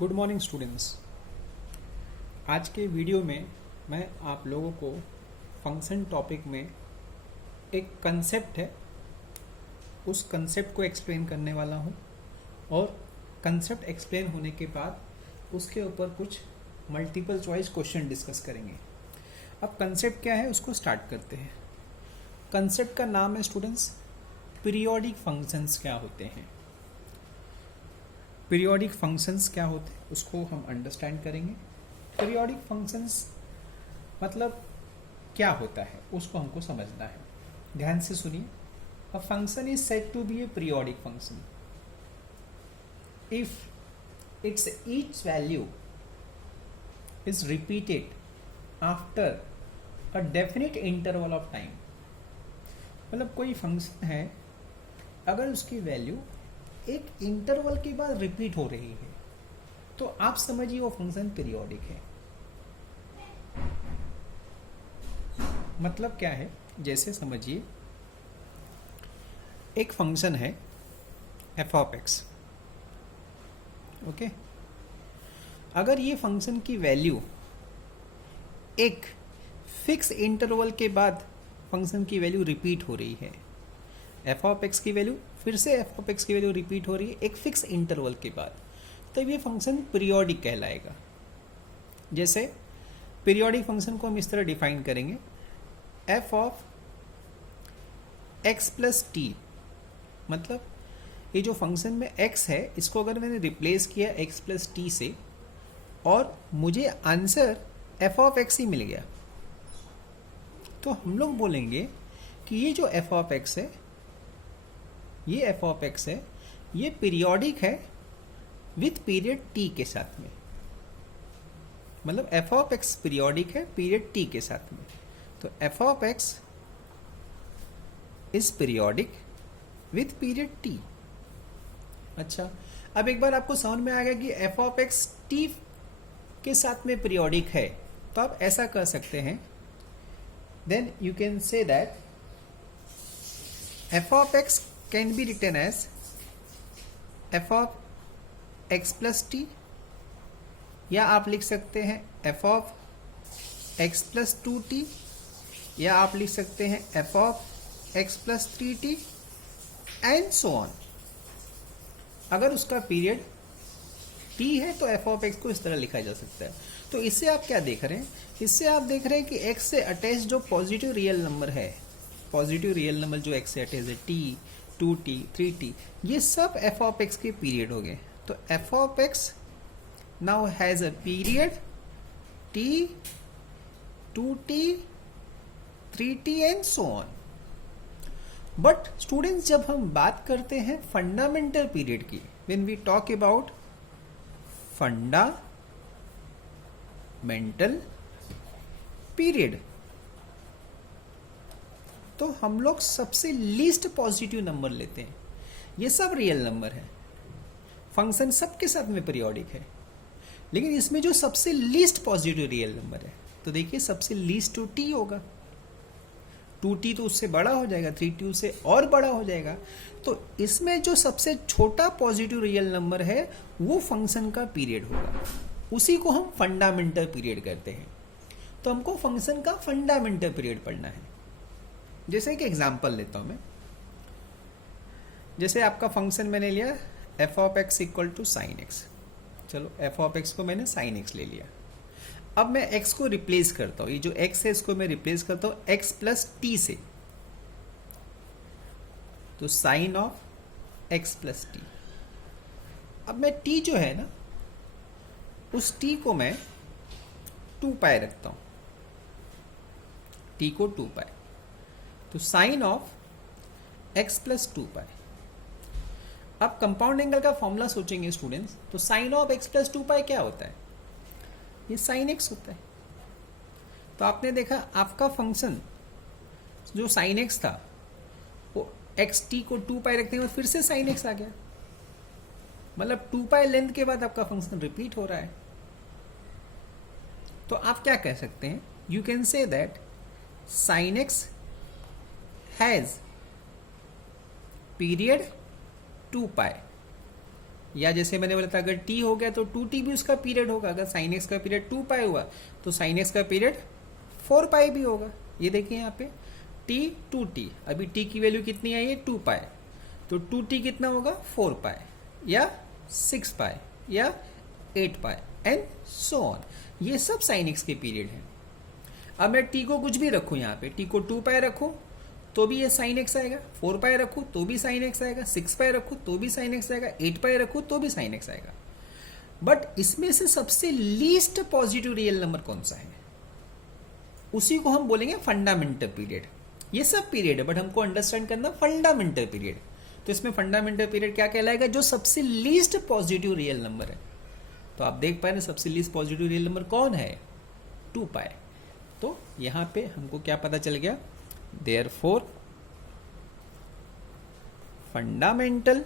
Good morning students. आज के video में मैं आप लोगों को फंक्शन टॉपिक में एक कंसेप्ट है उस कंसेप्ट को एक्सप्लेन करने वाला हूँ और कंसेप्ट एक्सप्लेन होने के बाद उसके ऊपर कुछ मल्टीपल चॉइस क्वेश्चन डिस्कस करेंगे। अब कंसेप्ट क्या है उसको स्टार्ट करते हैं। कंसेप्ट का नाम है स्टूडेंट्स पीरियोडिक फंक्शंस क्या होते हैं। पीरियोडिक फंक्शंस क्या होते हैं उसको हम अंडरस्टैंड करेंगे। पीरियोडिक फंक्शंस मतलब क्या होता है उसको हमको समझना है। ध्यान से सुनिए। A function is said to be a periodic function if its each value is repeated after a definite interval of time. मतलब कोई फंक्शन है, अगर उसकी वैल्यू एक इंटरवल के बाद रिपीट हो रही है तो आप समझिए वो फंक्शन पीरियोडिक है। मतलब क्या है, जैसे समझिए एक फंक्शन है एफ ऑफ एक्स। ओके, अगर ये फंक्शन की वैल्यू एक फिक्स इंटरवल के बाद फंक्शन की वैल्यू रिपीट हो रही है, एफ ऑफ एक्स की वैल्यू फिर से एफ ऑफ एक्स की वैल्यू रिपीट हो रही है एक फिक्स इंटरवल के बाद, तो ये फंक्शन पीरियोडिक कहलाएगा। जैसे पीरियोडिक फंक्शन को हम इस तरह डिफाइन करेंगे, F of x plus T. मतलब ये जो फंक्शन में एक्स है इसको अगर मैंने रिप्लेस किया एक्स प्लस टी से और मुझे आंसर एफ ऑफ एक्स ही मिल गया, तो हम लोग बोलेंगे कि ये जो एफ ऑफ एक्स है, ये एफ ऑफ एक्स है, ये पीरियोडिक है विथ पीरियड टी के साथ में। मतलब एफ ऑफ एक्स पीरियोडिक है पीरियड टी के साथ में, तो f of x is periodic with period T. अच्छा, अब एक बार आपको समझ में आ गया कि एफ ऑफ एक्स टी के साथ में पीरियोडिक है, तो आप ऐसा कर सकते हैं, then you can say that f of x can be written as f of x plus t, या आप लिख सकते हैं f of x plus two t, या आप लिख सकते हैं f of x plus three t and so on. अगर उसका पीरियड टी है तो एफ ऑफ एक्स को इस तरह लिखा जा सकता है। तो इससे आप क्या देख रहे हैं, इससे आप देख रहे हैं कि एक्स से अटैच जो पॉजिटिव रियल नंबर है, पॉजिटिव रियल नंबर जो एक्स से अटैच है, टी, 2t, 3t, ये सब एफ ऑफ एक्स के पीरियड हो गए। तो f of x now has a period t, 2t, 3t and so on. But students, जब हम बात करते हैं फंडामेंटल पीरियड की, when we talk about fundamental period, तो हम लोग सबसे लीस्ट पॉजिटिव नंबर लेते हैं। ये सब रियल नंबर है, फंक्शन सबके साथ में पीरियोडिक है, लेकिन इसमें जो सबसे लीस्ट पॉजिटिव रियल नंबर है, तो देखिए सबसे लीस्ट टू टी होगा, 2t तो उससे बड़ा हो जाएगा, 3t उससे और बड़ा हो जाएगा। तो इसमें जो सबसे छोटा पॉजिटिव रियल नंबर है वो फंक्शन का पीरियड होगा, उसी को हम फंडामेंटल पीरियड कहते हैं। तो हमको फंक्शन का फंडामेंटल पीरियड पढ़ना है। जैसे एक एग्जांपल लेता हूं मैं, जैसे आपका फंक्शन मैंने लिया f of x equal to sine x. चलो, एफ ऑफ एक्स को मैंने साइन एक्स ले लिया। अब मैं एक्स को रिप्लेस करता हूं, ये जो एक्स है इसको मैं रिप्लेस करता हूं एक्स प्लस टी से, तो sine of x plus t. अब मैं टी जो है ना, उस टी को मैं 2 पाई रखता हूं, टी को 2 पाई, तो साइन ऑफ एक्स प्लस 2 पाई। अब कंपाउंड एंगल का फॉर्मूला सोचेंगे स्टूडेंट्स, तो साइन ऑफ एक्स प्लस 2 पाई क्या होता है, ये साइन एक्स होता है। तो आपने देखा आपका फंक्शन जो साइन एक्स था वो एक्स टी को 2 पाई रखने के बाद फिर से साइन एक्स आ गया, मतलब 2 पाई लेंथ के बाद आपका फंक्शन रिपीट हो रहा है। तो आप क्या कह सकते हैं, you can say that sine x has period 2 पाई या जैसे मैंने बोला था अगर t हो गया तो 2t भी उसका पीरियड होगा। अगर साइन एक्स का पीरियड 2 पाई हुआ तो साइन एक्स का पीरियड 4 पाई भी होगा। ये देखिए यहाँ पे t 2t, अभी t की वैल्यू कितनी आई है 2 पाई, तो 2t कितना होगा 4 पाई या 6 पाई या 8 पाई एंड सो ऑन। ये सब साइन एक्स के पीरियड हैं। अब मैं t को कुछ भी रखूं, यहाँ पे t को 2 पाई रखूं तो भी ये साइन एक्स आएगा, 4 पाई रखूं तो भी साइन एक्स आएगा, 6 पाई रखूं तो भी साइन एक्स आएगा, 8 पाई रखूं तो भी साइन एक्स आएगा। बट इसमें से सबसे लीस्ट पॉजिटिव रियल नंबर कौन सा है, उसी को हम बोलेंगे फंडामेंटल पीरियड। ये सब पीरियड है बट हमको अंडरस्टैंड करना फंडामेंटल पीरियड। तो इसमें फंडामेंटल पीरियड क्या कहलाएगा, जो सबसे लीस्ट पॉजिटिव रियल नंबर है। तो आप देख पाए ना सबसे लीस्ट पॉजिटिव रियल नंबर कौन है, 2 पाई। तो यहां पे हमको क्या पता चल गया, therefore fundamental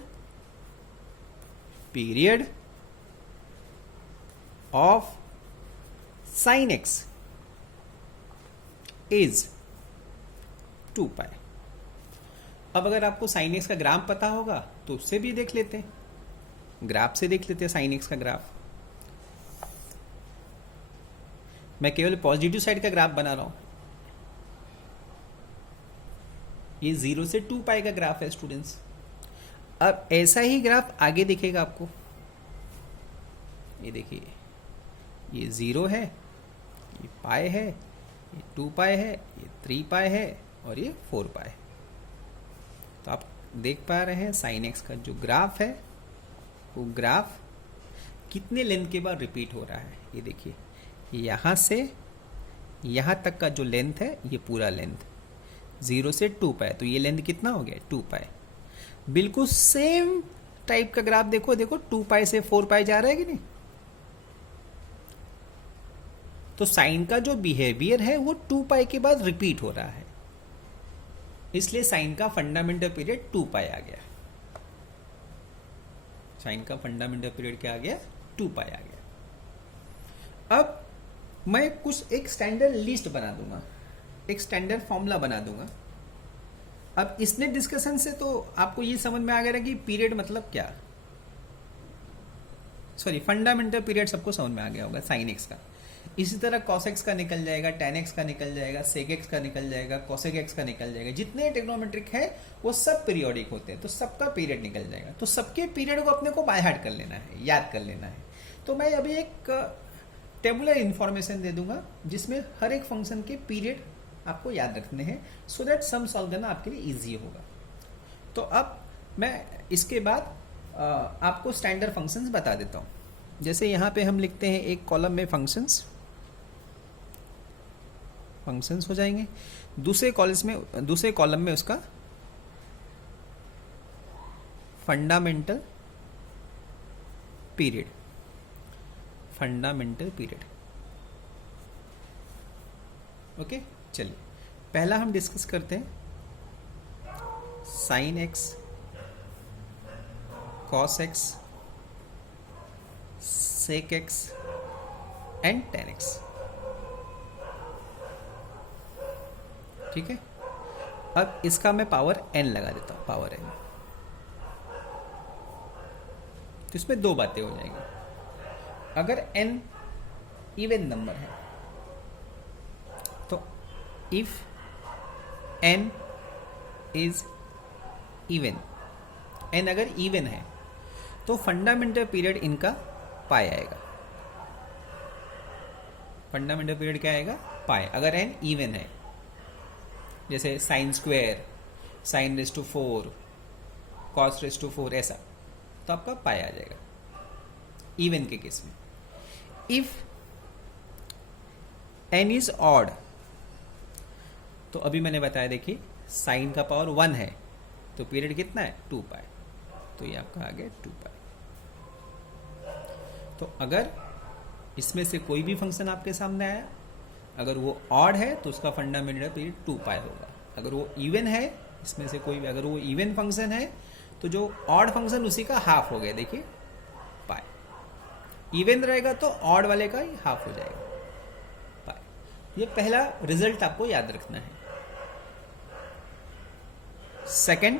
period of sine x is 2 पाई। अब अगर आपको साइन एक्स का ग्राफ पता होगा तो उससे भी देख लेते हैं, ग्राफ से देख लेते हैं साइन एक्स का ग्राफ। मैं केवल पॉजिटिव साइड का ग्राफ बना रहा हूं। ये 0 से 2 पाई का ग्राफ है स्टूडेंट्स। अब ऐसा ही ग्राफ आगे दिखेगा आपको। ये देखिए, ये 0 है, ये पाई है, ये 2 पाई है, ये 3 पाई है और ये 4 पाई। तो आप देख पा रहे हैं साइन एक्स का जो ग्राफ है वो ग्राफ कितने लेंथ के बाद रिपीट हो रहा है। ये देखिए, यहां से यहां तक का जो लेंथ है ये पूरा लेंथ 0 से 2 पाई, तो ये लेंथ कितना हो गया 2 पाई। बिल्कुल सेम टाइप का ग्राफ देखो, देखो 2 पाई से 4 पाई जा रहा है कि नहीं। तो साइन का जो बिहेवियर है वो 2 पाई के बाद रिपीट हो रहा है, इसलिए साइन का फंडामेंटल पीरियड 2 पाई आ गया। साइन का फंडामेंटल पीरियड क्या आ गया, 2 पाई आ गया। अब मैं कुछ एक स्टैंडर्ड लिस्ट बना दूंगा, एक स्टैंडर्ड फॉर्मूला बना दूंगा। अब इसने डिस्कशन से तो आपको ये समझ में आ गया कि पीरियड मतलब क्या, सॉरी फंडामेंटल पीरियड सबको समझ में आ गया होगा साइन एक्स का। इसी तरह cos x का निकल जाएगा, tan x का निकल जाएगा, sec x का निकल जाएगा, cosec x का निकल जाएगा। जितने ट्रिग्नोमेट्रिक है वो सब पीरियोडिक होते हैं, तो सबका पीरियड निकल जाएगा। तो सबके पीरियड को अपने को बाय हार्ट कर लेना है, याद कर लेना है। तो मैं अभी एक टेबुलर इंफॉर्मेशन दे दूंगा जिसमें हर एक फंक्शन के पीरियड आपको याद रखने हैं, सो दैट सम सॉल्व करना आपके लिए ईजी होगा। तो अब मैं इसके बाद आपको स्टैंडर्ड फंक्शंस बता देता हूँ। जैसे यहाँ पे हम लिखते हैं एक कॉलम में फंक्शंस हो जाएंगे, दूसरे कॉलम में उसका फंडामेंटल पीरियड। ओके, चलिए पहला हम डिस्कस करते हैं sine x, cos x, sec x and tan x. ठीक है, अब इसका मैं पावर n लगा देता हूं, पावर n। तो इसमें दो बातें हो जाएंगी। अगर n इवन नंबर है तो if n is even, n अगर इवन है तो फंडामेंटल पीरियड इनका पाई आएगा। फंडामेंटल पीरियड क्या आएगा, पाई, अगर n इवन है। जैसे sine square, sine raise to 4, cos raise to 4, ऐसा तो आपका पाई आ जाएगा इवन के केस में। इफ n इज ऑड, तो अभी मैंने बताया, देखिए साइन का पावर 1 है तो पीरियड कितना है 2 पाई, तो ये आपका आ गया 2 पाई। तो अगर इसमें से कोई भी फंक्शन आपके सामने आया, अगर वो ऑड है तो उसका फंडामेंटल पीरियड 2 पाई होगा। अगर वो इवन है, इसमें से कोई भी अगर वो इवन फंक्शन है तो जो ऑड फंक्शन उसी का हाफ हो गया, देखिए पाई। इवन रहेगा तो ऑड वाले का ही हाफ हो जाएगा पाई। ये पहला रिजल्ट आपको याद रखना है। सेकंड,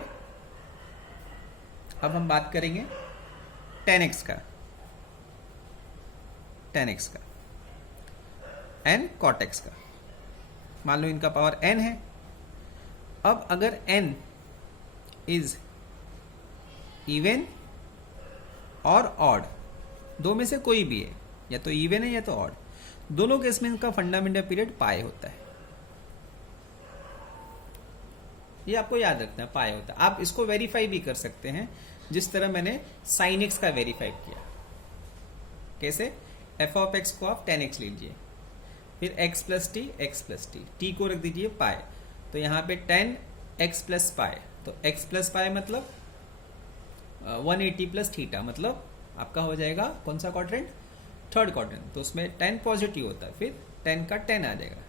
अब हम बात करेंगे 10x का, 10x का, n cot x का। मान लो इनका पावर n है। अब अगर n इज इवन और ऑड, दो में से कोई भी है, या तो इवन है या तो ऑड, दोनों केस में इनका फंडामेंटल पीरियड पाई होता है। ये आपको याद रखना है, पाई होता है। आप इसको वेरीफाई भी कर सकते हैं, जिस तरह मैंने साइन एक्स का वेरीफाई किया। कैसे? एफ ऑफ एक्स को आप 10x लीजिए, फिर x प्लस टी को रख दीजिए पाई, तो यहाँ पे 10x प्लस पाई, तो x प्लस पाई मतलब 180 प्लस थीटा, मतलब आपका हो जाएगा कौन सा क्वाड्रेंट? Third quadrant. तो उसमें 10 पॉजिटिव होता है, फिर 10 का 10 आ जाएगा,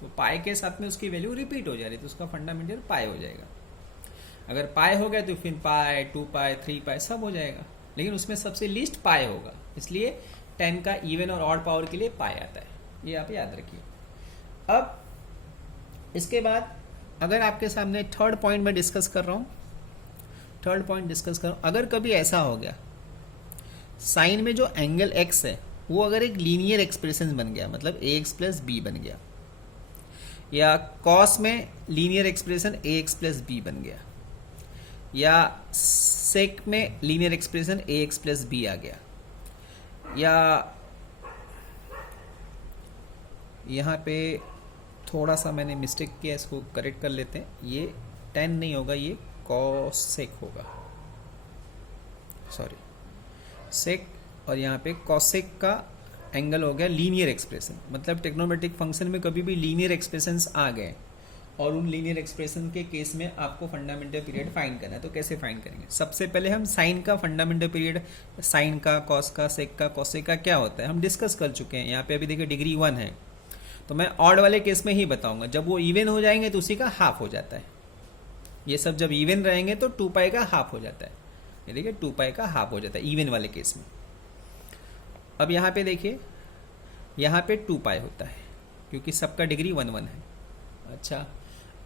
तो पाई के साथ में उसकी वैल्यू रिपीट हो जा रही है, तो उसका फंडामेंटल पाई हो जाएगा। अगर पाई हो गया तो फिर पाई, 2 पाई, 3 पाई सब हो जाएगा, लेकिन उसमें सबसे लीस्ट पाई होगा, इसलिए 10 का इवन और ऑड पावर के लिए पाई आता है। ये आप याद रखिए। अब इसके बाद अगर आपके सामने थर्ड पॉइंट में डिस्कस कर रहा हूँ, अगर कभी ऐसा हो गया साइन में जो एंगल x है वो अगर एक लीनियर एक्सप्रेशन बन गया, मतलब ax प्लस बी बन गया, या कॉस में linear expression ax plus B बन गया, या सेक में linear expression ax plus B आ गया, या यहाँ पे थोड़ा सा मैंने मिस्टेक किया, इसको करेक्ट कर लेते हैं। ये 10 नहीं होगा, ये कॉसेक होगा, सॉरी सेक, और यहाँ पे कॉसेक का एंगल हो गया लीनियर एक्सप्रेशन। मतलब टेक्नोमेट्रिक फंक्शन में कभी भी लीनियर एक्सप्रेशंस आ गए और उन लीनियर एक्सप्रेशन के केस में आपको फंडामेंटल पीरियड फाइंड करना है, तो कैसे फाइंड करेंगे? सबसे पहले हम साइन का फंडामेंटल पीरियड, साइन का, कॉस का, सेक का, कॉसेक का क्या होता है हम डिस्कस कर चुके हैं। यहाँ पे अभी देखिए डिग्री 1 है, तो मैं ऑड वाले केस में ही बताऊंगा। जब वो इवन हो जाएंगे तो उसी का हाफ हो जाता है। ये सब जब इवन रहेंगे तो 2 पाई का हाफ हो जाता है। ये देखिए 2 पाई का हाफ हो जाता है इवन वाले केस में। अब यहाँ पे देखिए, यहाँ पे 2 पाई होता है क्योंकि सबका डिग्री 1 1 है। अच्छा,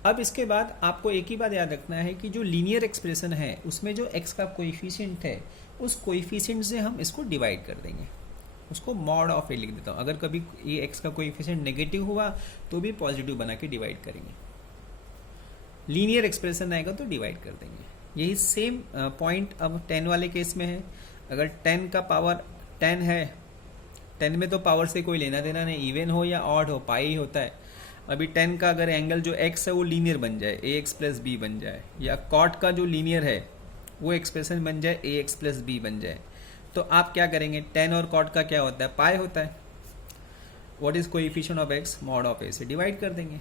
अब इसके बाद आपको एक ही बात याद रखना है कि जो लीनियर एक्सप्रेशन है उसमें जो x का कोएफिशिएंट है, उस कोएफिशिएंट से हम इसको डिवाइड कर देंगे। उसको मॉड ऑफ ए लिख देता हूँ। अगर कभी ये x का कोएफिशिएंट नेगेटिव हुआ तो भी पॉजिटिव बना के डिवाइड करेंगे। लीनियर एक्सप्रेशन आएगा तो डिवाइड कर देंगे। यही सेम पॉइंट अब 10 वाले केस में है। अगर 10 का पावर 10 है, 10 में तो पावर से कोई लेना देना नहीं, इवन हो या ऑड हो, पाई होता है। अभी 10 का अगर एंगल जो x है वो लीनियर बन जाए, ax प्लस बी बन जाए, या कॉट का जो लीनियर है वो एक्सप्रेशन बन जाए ax प्लस बी बन जाए, तो आप क्या करेंगे? 10 और कॉट का क्या होता है? पाई होता है। What is coefficient of x? Mod of a से डिवाइड कर देंगे।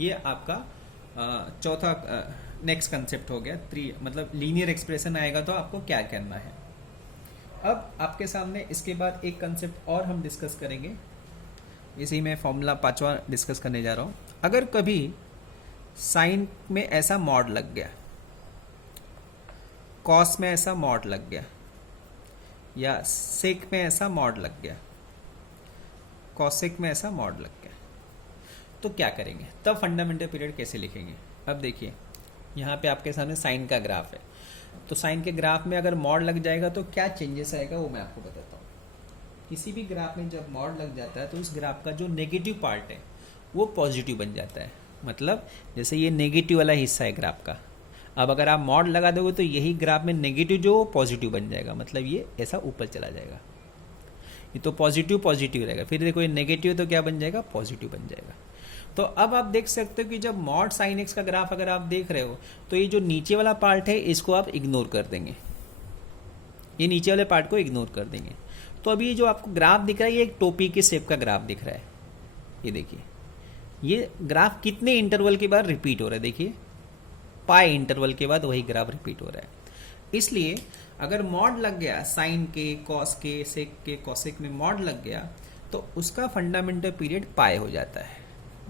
ये आपका चौथा नेक्स्ट कंसेप्ट हो गया। 3 मतलब लीनियर एक्सप्रेशन आएगा तो आपको क्या करना है। अब आपके सामने इसके बाद एक कंसेप्ट और हम डिस्कस करेंगे, इसी में फॉर्मूला 5वां डिस्कस करने जा रहा हूँ। अगर कभी साइन में ऐसा मॉड लग गया, कॉस में ऐसा मॉड लग गया, या सेक में ऐसा मॉड लग गया, कॉसेक में ऐसा मॉड लग गया, तो क्या करेंगे? तब फंडामेंटल पीरियड कैसे लिखेंगे? अब देखिए, यहाँ पे आपके सामने साइन का ग्राफ है, तो साइन के ग्राफ में अगर मॉड लग जाएगा तो क्या चेंजेस आएगा वो मैं आपको बताता हूँ। किसी भी ग्राफ में जब मॉड लग जाता है तो उस ग्राफ का जो नेगेटिव पार्ट है वो पॉजिटिव बन जाता है। मतलब जैसे ये नेगेटिव वाला हिस्सा है ग्राफ का, अब अगर आप मॉड लगा दोगे तो यही ग्राफ में नेगेटिव जो पॉजिटिव बन जाएगा, मतलब ये ऐसा ऊपर चला जाएगा। ये तो पॉजिटिव पॉजिटिव रहेगा, फिर देखो ये नेगेटिव तो क्या बन जाएगा? पॉजिटिव बन जाएगा। तो अब आप देख सकते हो कि जब मॉड साइन एक्स का ग्राफ अगर आप देख रहे हो तो ये जो नीचे वाला पार्ट है इसको आप इग्नोर कर देंगे, ये नीचे वाले पार्ट को इग्नोर कर देंगे। तो अभी जो आपको ग्राफ दिख रहा है ये एक टोपी के शेप का ग्राफ दिख रहा है। ये देखिए, ये ग्राफ कितने इंटरवल के बाद रिपीट हो रहा है? देखिए, पाई इंटरवल के बाद वही ग्राफ रिपीट हो रहा है। इसलिए अगर मॉड लग गया साइन के, कॉस के, सेक के, कॉसेक में मॉड लग गया तो उसका फंडामेंटल पीरियड पाई हो जाता है।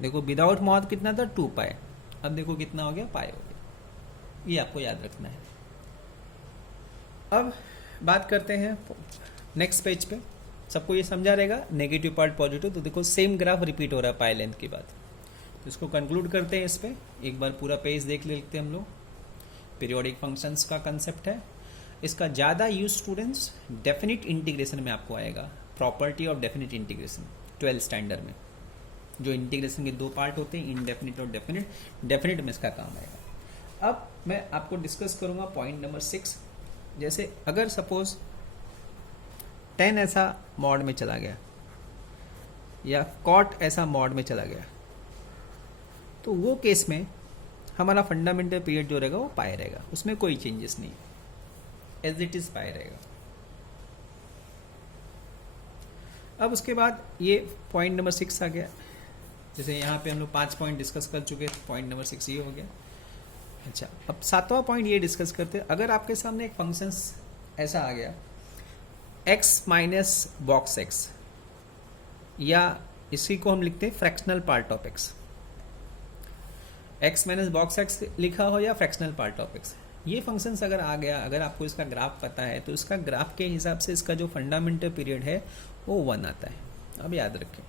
देखो विदाउट मॉड कितना था? 2 पाई। अब देखो कितना हो गया? पाई हो गया। ये आपको याद रखना है। अब बात करते हैं नेक्स्ट पेज पे। सबको ये समझा रहेगा, नेगेटिव पार्ट पॉजिटिव। तो देखो सेम ग्राफ रिपीट हो रहा है पाई लेंथ के बाद। तो इसको कंक्लूड करते हैं। इस पे एक बार पूरा पेज देख लेते हैं हम लोग। पीरियोडिक फंक्शंस का कंसेप्ट है। इसका ज़्यादा यूज स्टूडेंट्स डेफिनिट इंटीग्रेशन में आपको आएगा, property of definite integration 12 standard में, जो इंटीग्रेशन के दो पार्ट होते हैं, इनडेफिनिट और डेफिनिट। डेफिनिट में इसका काम आएगा। अब मैं आपको डिस्कस करूंगा पॉइंट नंबर 6। जैसे अगर सपोज 10 ऐसा मॉड में चला गया या कॉट ऐसा मॉड में चला गया, तो वो केस में हमारा फंडामेंटल पीरियड जो रहेगा वो पाए रहेगा, उसमें कोई चेंजेस नहीं, एज इट इज पाए रहेगा। अब उसके बाद ये पॉइंट नंबर 6 आ गया। जैसे यहाँ पे हम लोग 5 पॉइंट डिस्कस कर चुके हैं, पॉइंट नंबर 6 ये हो गया। अच्छा, अब 7वां पॉइंट ये डिस्कस करते हैं। अगर आपके सामने एक फंक्शन ऐसा आ गया x माइनस बॉक्स x, या इसी को हम लिखते हैं fractional part of x, x minus box x लिखा हो या फ्रैक्शनल पार्ट ऑफ x, ये फंक्शंस अगर आ गया, अगर आपको इसका ग्राफ पता है तो इसका ग्राफ के हिसाब से इसका जो फंडामेंटल पीरियड है वो 1 आता है। अब याद रखें,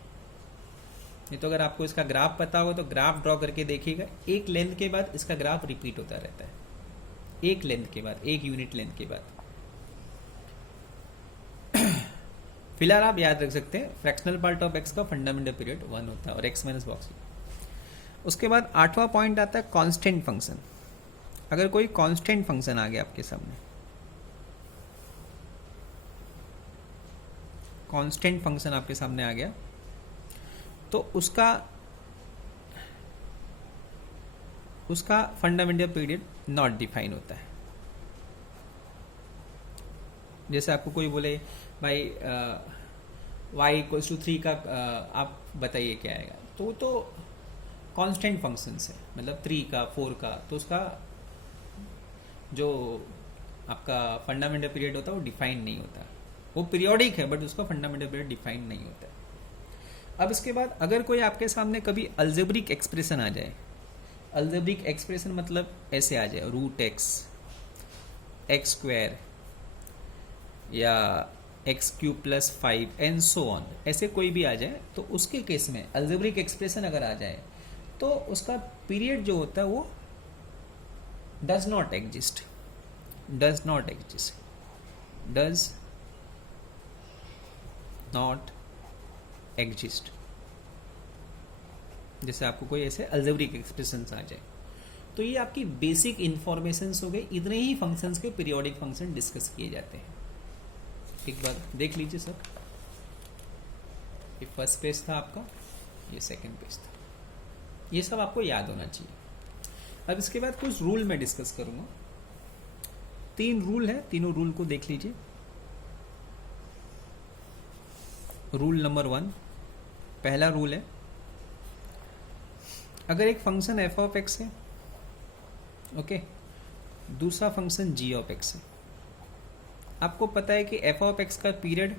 नहीं तो अगर आपको इसका ग्राफ पता होगा तो ग्राफ ड्रॉ करके देखिएगा, एक लेंथ के बाद इसका ग्राफ रिपीट होता रहता है, एक लेंथ के बाद, एक यूनिट लेंथ के बाद। फिलहाल आप याद रख सकते हैं फ्रैक्शनल पार्ट ऑफ x का फंडामेंटल पीरियड 1 होता है और x माइनस बॉक्स। उसके बाद 8वां पॉइंट आता है कांस्टेंट फंक्शन। अगर कोई कांस्टेंट फंक्शन आ गया आपके सामने, कांस्टेंट फंक्शन आपके सामने आ गया, तो उसका फंडामेंटल पीरियड नॉट डिफाइन होता है। जैसे आपको कोई बोले भाई y इक्वल्स टू 3 का आप बताइए क्या आएगा, तो कांस्टेंट फंक्शन है, मतलब 3 का 4 का, तो उसका जो आपका फंडामेंटल पीरियड होता है वो डिफाइन नहीं होता, वो पीरियोडिक है बट उसका फंडामेंटल पीरियड डिफाइन नहीं होता है। अब इसके बाद अगर कोई आपके सामने कभी अल्जेब्रिक एक्सप्रेशन आ जाए, अल्जेब्रिक एक्सप्रेशन मतलब ऐसे आ जाए रूट एक्स स्क्वायर या x cube plus 5 and so on, ऐसे कोई भी आ जाए, तो उसके केस में अल्जेब्रिक एक्सप्रेशन अगर आ जाए तो उसका पीरियड जो होता है वो does not exist, does not exist, does not exist. जैसे आपको कोई ऐसे अल्जेब्रिक एक्सप्रेशन आ जाए, तो ये आपकी बेसिक इंफॉर्मेशन हो गई। इतने ही फंक्शंस के पीरियोडिक फंक्शन डिस्कस किए जाते हैं। एक बार देख लीजिए सर, ये फर्स्ट पेज था आपका, ये सेकंड पेज था, ये सब आपको याद होना चाहिए। अब इसके बाद कुछ रूल मैं डिस्कस करूंगा। 3 रूल है, तीनों रूल को देख लीजिए। रूल नंबर 1, पहला रूल है, अगर एक फंक्शन f ऑफ x है, ओके, दूसरा फंक्शन g ऑफ x है, आपको पता है कि f ऑफ x का पीरियड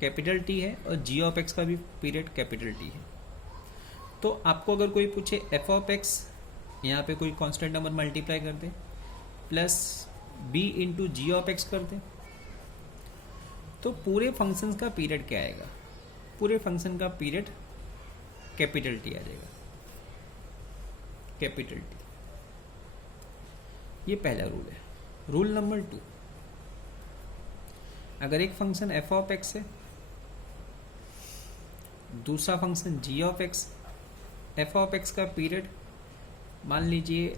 कैपिटल T है और g ऑफ x का भी पीरियड कैपिटल T है। तो आपको अगर कोई पूछे f ऑफ x, यहाँ पे कोई कांस्टेंट नंबर मल्टीप्लाई कर दे plus b into G of x कर दे, तो पूरे फंक्शन का पीरियड क्या आएगा? पूरे फंक्शन का पीरियड कैपिटल T आ जाएगा, कैपिटल T। ये पहला रूल है। रूल नंबर 2, अगर एक फंक्शन f ऑफ x है, दूसरा function g of x, f of x का पीरियड मान लीजिए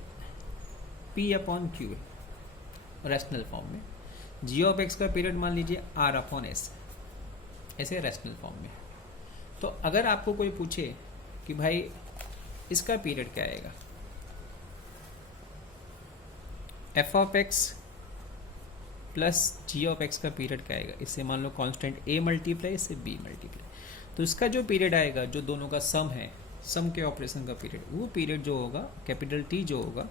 p upon q rational form में, g ऑफ x का पीरियड मान लीजिए r अपॉन s, ऐसे रैशनल फॉर्म में। तो अगर आपको कोई पूछे कि भाई इसका पीरियड क्या आएगा, f of x plus g of x का पीरियड क्या आएगा, इससे मान लो कांस्टेंट a मल्टीप्लाई, इससे b मल्टीप्लाई, तो इसका जो पीरियड आएगा, जो दोनों का सम है, सम के ऑपरेशन का पीरियड, वो पीरियड जो होगा कैपिटल T जो होगा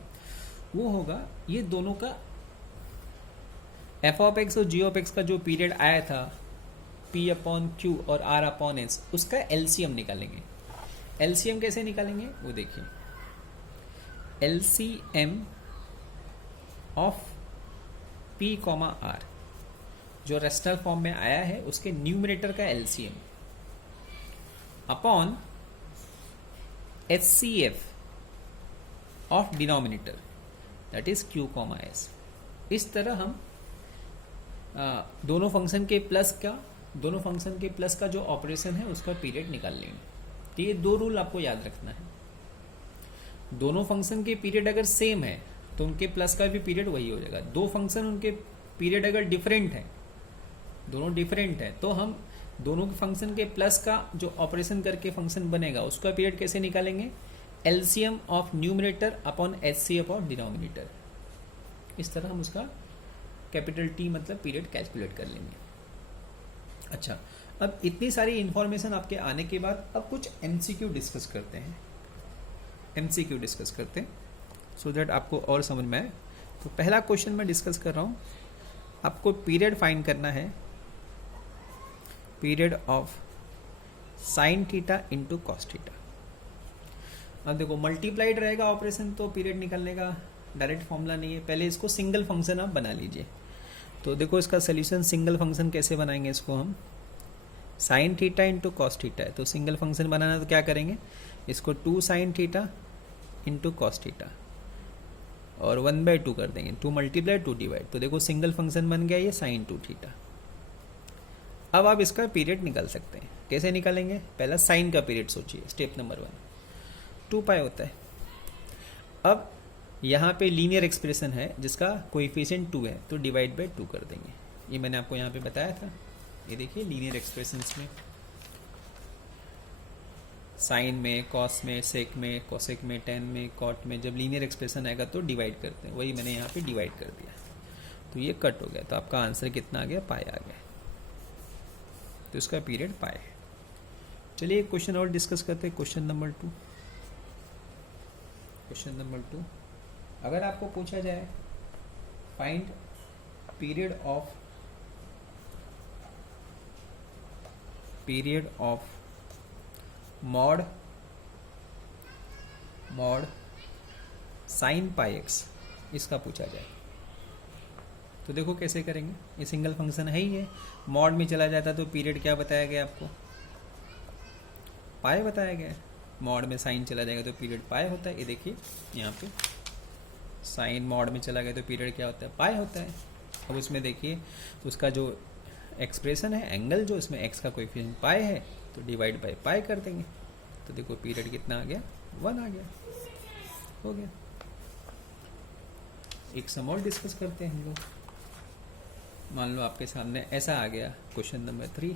वो होगा ये दोनों का f ऑफ x और g ऑफ x का जो पीरियड आया था p अपॉन q और r अपॉन s, उसका एलसीएम निकालेंगे। एलसीएम कैसे निकालेंगे वो देखिए, LCM of p comma r जो रैशनल फॉर्म में आया है उसके न्यूमरेटर का LCM upon HCF of denominator that is q comma s। इस तरह हम दोनों फंक्शन के प्लस का जो ऑपरेशन है उसका पीरियड निकाल लेंगे। तो ये दो रूल आपको याद रखना है। दोनों फंक्शन के पीरियड अगर सेम है तो उनके प्लस का भी पीरियड वही हो जाएगा। दो फंक्शन उनके पीरियड अगर डिफरेंट है, दोनों डिफरेंट है, तो हम दोनों के फंक्शन के प्लस का जो ऑपरेशन करके फंक्शन बनेगा उसका पीरियड कैसे निकालेंगे? LCM of numerator upon HC upon denominator. इस तरह हम उसका कैपिटल टी मतलब पीरियड कैलकुलेट कर लेंगे। अच्छा, अब इतनी सारी इंफॉर्मेशन आपके आने के बाद अब कुछ एमसीक्यू डिस्कस करते हैं। एमसीक्यू डिस्कस करते हैं सो दैट आपको और समझ में आए। तो पहला क्वेश्चन मैं डिस्कस कर रहा हूँ, आपको पीरियड फाइंड करना है, period of sine theta into cos theta. अब देखो मल्टीप्लाइड रहेगा ऑपरेशन तो पीरियड निकालने का डायरेक्ट फॉर्मूला नहीं है, पहले इसको सिंगल फंक्शन आप बना लीजिए। तो देखो इसका सोल्यूशन सिंगल फंक्शन कैसे बनाएंगे, इसको हम sine theta into cos theta है, तो सिंगल फंक्शन बनाना तो क्या करेंगे, इसको 2 sine theta into cos theta और 1/2 कर देंगे, 2 मल्टीप्लाई 2 डिवाइड। तो देखो सिंगल फंक्शन बन गया ये साइन 2 थीटा। अब आप इसका पीरियड निकाल सकते हैं। कैसे निकालेंगे? पहला साइन का पीरियड सोचिए, स्टेप नंबर 1 2 पाई होता है। अब यहाँ पे लीनियर एक्सप्रेशन है जिसका कोएफिशिएंट 2 है, तो डिवाइड बाय 2 कर देंगे। ये मैंने आपको यहाँ पे बताया था, ये देखिए लीनियर एक्सप्रेशंस में साइन में, कॉस में, सेक में, कोसेक में, टेन में, कॉट में जब लीनियर एक्सप्रेशन आएगा तो डिवाइड करते हैं, वही मैंने यहाँ पे डिवाइड कर दिया। तो ये कट हो गया, तो आपका आंसर कितना आ गया? पाई आ गया। तो इसका पीरियड पाई है। चलिए एक क्वेश्चन और डिस्कस करते हैं, क्वेश्चन नंबर 2। क्वेश्चन नंबर 2, अगर आपको पूछा जाए find period of mod sine pi x, इसका पूछा जाए तो देखो कैसे करेंगे। ये सिंगल फंक्शन है ही है, मॉड में चला जाता तो पीरियड क्या बताया गया आपको? पाई बताया गया है। मॉड में साइन चला जाएगा तो पीरियड पाई होता है। ये देखिए यहाँ पे साइन मॉड में चला गया तो पीरियड क्या होता है? पाई होता है। अब उसमें देखिए उसका जो एक्सप्रेशन है, एंगल जो इसमें एक्स का कोएफिशिएंट पाई है, तो डिवाइड बाय पाई कर देंगे। तो देखो पीरियड कितना आ गया? 1 आ गया, हो गया। एक सम और डिस्कस करते हैं हम लोग। मान लो आपके सामने ऐसा आ गया क्वेश्चन नंबर 3,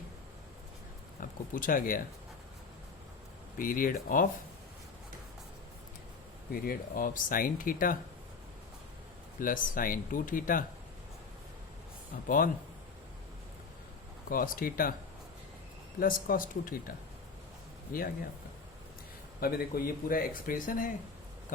आपको पूछा गया period of sine theta plus sign 2 theta upon cos theta plus cos 2 theta. ये आ गया आपका। अभी देखो ये पूरा एक्सप्रेशन है